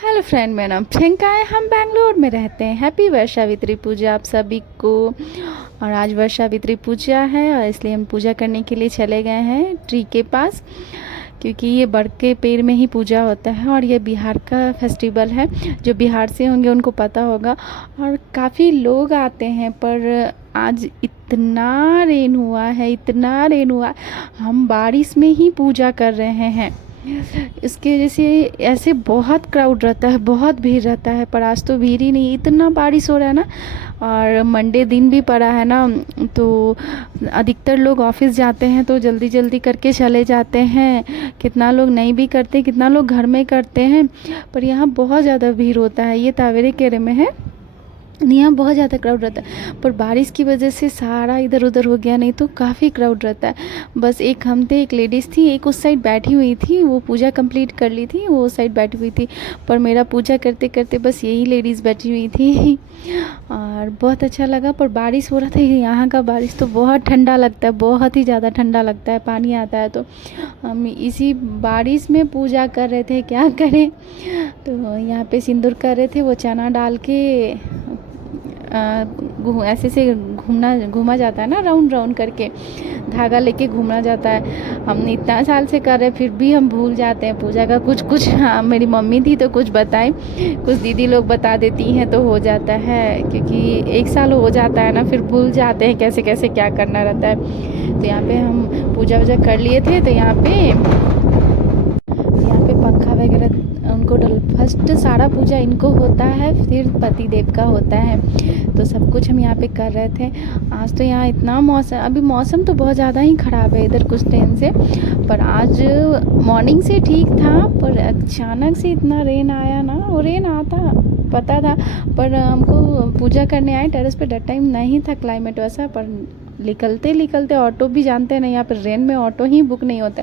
Hello friend, मेरा नाम प्रियंका है। हम बेंगलोर में रहते हैं। हैप्पी वर्षावित्री पूजा आप सभी को। और आज वर्षावित्री पूजा है और इसलिए हम पूजा करने के लिए चले गए हैं ट्री के पास, क्योंकि ये बड़ के पेड़ में ही पूजा होता है और ये बिहार का फेस्टिवल है। जो बिहार से होंगे उनको पता होगा। और काफ़ी लोग आते हैं, पर आज इतना रेन हुआ है, इतना रेन हुआ, हम बारिश में ही पूजा कर रहे हैं। इसके वजह से ऐसे बहुत क्राउड रहता है, बहुत भीड़ रहता है, पर आज तो भीड़ ही नहीं, इतना बारिश हो रहा है ना। और मंडे दिन भी पड़ा है ना, तो अधिकतर लोग ऑफिस जाते हैं तो जल्दी जल्दी करके चले जाते हैं। कितना लोग नहीं भी करते, कितना लोग घर में करते हैं। पर यहाँ बहुत ज़्यादा भीड़ होता है। ये तावेरेकेरे में है, यहाँ बहुत ज़्यादा क्राउड रहता है, पर बारिश की वजह से सारा इधर उधर हो गया, नहीं तो काफ़ी क्राउड रहता है। बस एक हम थे, एक लेडीज़ थी, एक उस साइड बैठी हुई थी, वो पूजा कंप्लीट कर ली थी, वो उस साइड बैठी हुई थी। पर मेरा पूजा करते करते बस यही लेडीज़ बैठी हुई थी और बहुत अच्छा लगा। पर बारिश हो रहा था, यहाँ का बारिश तो बहुत ठंडा लगता है, बहुत ही ज़्यादा ठंडा लगता है, पानी आता है। तो हम इसी बारिश में पूजा कर रहे थे, क्या करें। तो यहाँ पे सिंदूर कर रहे थे, वो चना डाल के ऐसे से घूमा जाता है ना, राउंड राउंड करके धागा लेके घूमना जाता है। हमने इतना साल से कर रहे, फिर भी हम भूल जाते हैं पूजा का कुछ कुछ। हाँ, मेरी मम्मी थी तो कुछ बताई, कुछ दीदी लोग बता देती हैं तो हो जाता है, क्योंकि एक साल हो जाता है ना, फिर भूल जाते हैं कैसे कैसे क्या करना रहता है। तो यहाँ पे हम पूजा वूजा कर लिए थे। तो यहाँ पे पंखा वगैरह उनको फर्स्ट सारा पूजा इनको होता है, फिर पति देव का होता है। तो सब कुछ हम यहाँ पे कर रहे थे। आज तो यहाँ इतना मौसम, अभी मौसम तो बहुत ज़्यादा ही ख़राब है इधर कुछ दिन से। पर आज मॉर्निंग से ठीक था, पर अचानक से इतना रेन आया ना, वो रेन आता पता था, पर हमको पूजा करने आए टेरेस पे, डेट टाइम नहीं था क्लाइमेट वैसा। पर निकलते निकलते ऑटो भी, जानते हैं ना, यहाँ पर रेन में ऑटो ही बुक नहीं होता,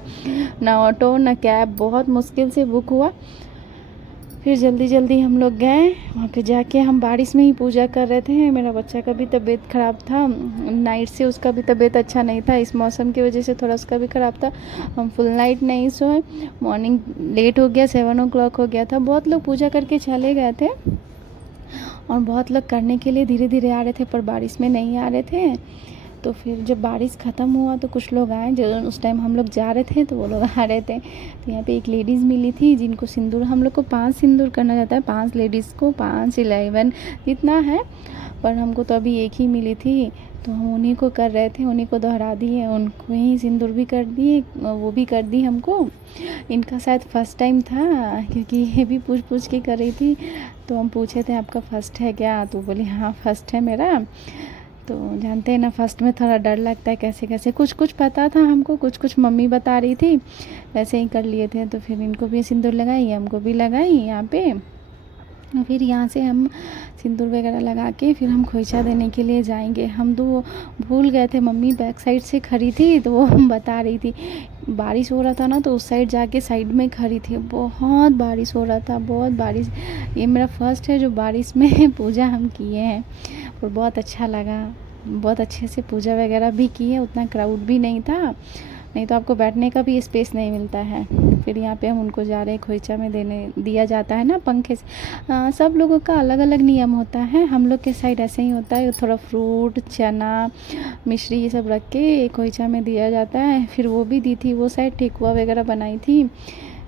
ना ऑटो ना कैब, बहुत मुश्किल से बुक हुआ। फिर जल्दी जल्दी हम लोग गए वहाँ पे, जाके हम बारिश में ही पूजा कर रहे थे। मेरा बच्चा का भी तबीयत ख़राब था, नाइट से उसका भी तबीयत अच्छा नहीं था, इस मौसम की वजह से थोड़ा उसका भी ख़राब था। हम फुल नाइट नहीं सोए, मॉर्निंग लेट हो गया, 7 o'clock हो गया था। बहुत लोग पूजा करके चले गए थे और बहुत लोग करने के लिए धीरे धीरे आ रहे थे, पर बारिश में नहीं आ रहे थे। तो फिर जब बारिश ख़त्म हुआ तो कुछ लोग आए, जो उस टाइम हम लोग जा रहे थे तो वो लोग आ रहे थे। तो यहाँ पे एक लेडीज़ मिली थी जिनको सिंदूर, हम लोग को 5 सिंदूर करना जाता है, 5 लेडीज़ को, 5 11 जितना है, पर हमको तो अभी एक ही मिली थी। तो हम उन्हीं को कर रहे थे, उन्हीं को दोहरा दिए, उनको ही सिंदूर भी कर दिए, वो भी कर दी हमको। इनका शायद फर्स्ट टाइम था, क्योंकि ये भी पूछ पूछ के कर रही थी। तो हम पूछे थे आपका फ़र्स्ट है क्या, तो बोली हाँ फर्स्ट है मेरा। तो जानते हैं ना, फर्स्ट में थोड़ा डर लगता है, कैसे कैसे, कुछ कुछ पता था हमको, कुछ कुछ मम्मी बता रही थी, वैसे ही कर लिए थे। तो फिर इनको भी सिंदूर लगाई, हमको भी लगाई यहाँ पे। फिर यहाँ से हम सिंदूर वगैरह लगा के फिर हम खोइचा देने के लिए जाएंगे। हम तो भूल गए थे, मम्मी बैक साइड से खड़ी थी तो वो हम बता रही थी। बारिश हो रहा था ना, तो उस साइड जाके साइड में खड़ी थी, बहुत बारिश हो रहा था, बहुत बारिश। ये मेरा फर्स्ट है जो बारिश में पूजा हम किए हैं, और बहुत अच्छा लगा। बहुत अच्छे से पूजा वगैरह भी की है, उतना क्राउड भी नहीं था, नहीं तो आपको बैठने का भी स्पेस नहीं मिलता है। फिर यहाँ पे हम उनको जा रहे हैं, खोइचा में देने दिया जाता है ना पंखे से। सब लोगों का अलग अलग नियम होता है, हम लोग के साइड ऐसे ही होता है, थोड़ा फ्रूट, चना, मिश्री ये सब रख के खोइचा में दिया जाता है। फिर वो भी दी थी, वो साइड ठेकुआ वगैरह बनाई थी,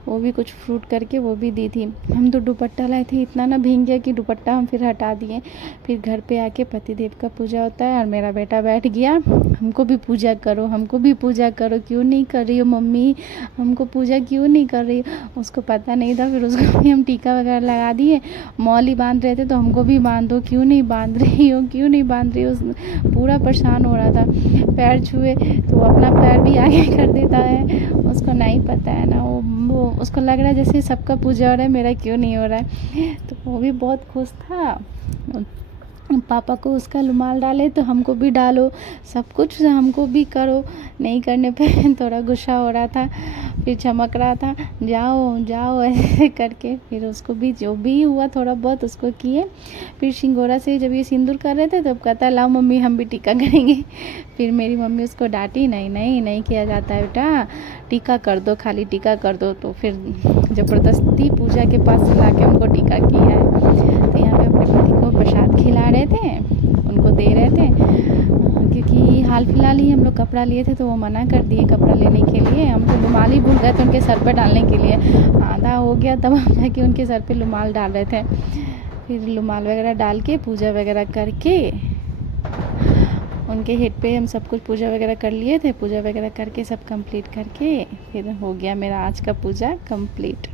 वो भी कुछ फ्रूट करके वो भी दी थी। हम तो दुपट्टा लाए थे, इतना ना भीग गया कि दुपट्टा हम फिर हटा दिए। फिर घर पे आके पतिदेव का पूजा होता है, और मेरा बेटा बैठ गया, हमको भी पूजा करो, हमको भी पूजा करो, क्यों नहीं कर रही हो मम्मी, हमको पूजा क्यों नहीं कर रही हो। उसको पता नहीं था, फिर उसको भी हम टीका वगैरह लगा दिए। मौली बांध रहे थे तो हमको भी बांध दो, क्यों नहीं बांध रही हो, क्यों नहीं बांध रही हो। पूरा परेशान हो रहा था, पैर छुए तो अपना पैर भी आगे कर देता है, उसको नहीं पता है ना, वो उसको लग रहा है जैसे सबका पूजा हो रहा है, मेरा क्यों नहीं हो रहा है। तो वो भी बहुत खुश था। पापा को उसका रुमाल डाले तो हमको भी डालो, सब कुछ हमको भी करो। नहीं करने पे थोड़ा गुस्सा हो रहा था, फिर चमक रहा था, जाओ जाओ ऐसे करके फिर उसको भी जो भी हुआ थोड़ा बहुत उसको किए। फिर सिंगोरा से जब ये सिंदूर कर रहे थे तब कहता लाओ मम्मी हम भी टीका करेंगे। फिर मेरी मम्मी उसको डांटी, नहीं नहीं नहीं किया जाता है बेटा, टीका कर दो, खाली टीका कर दो। तो फिर ज़बरदस्ती पूजा के पास ला के उनको टीका किया है। तो यहाँ पे अपने पति को प्रसाद खिला रहे थे, उनको दे रहे थे, क्योंकि हाल फिलहाल ही हम लोग कपड़ा लिए थे तो वो मना कर दिए कपड़ा लेने के लिए। हम तो रुमाल ही भूल गए थे उनके सर पे डालने के लिए, आधा हो गया तब हम जाके उनके सर पे रुमाल डाल रहे थे। फिर रुमाल वगैरह डाल के पूजा वगैरह करके उनके हेड पे हम सब कुछ पूजा वगैरह कर लिए थे। पूजा वगैरह करके सब कंप्लीट करके फिर हो गया मेरा आज का पूजा कंप्लीट।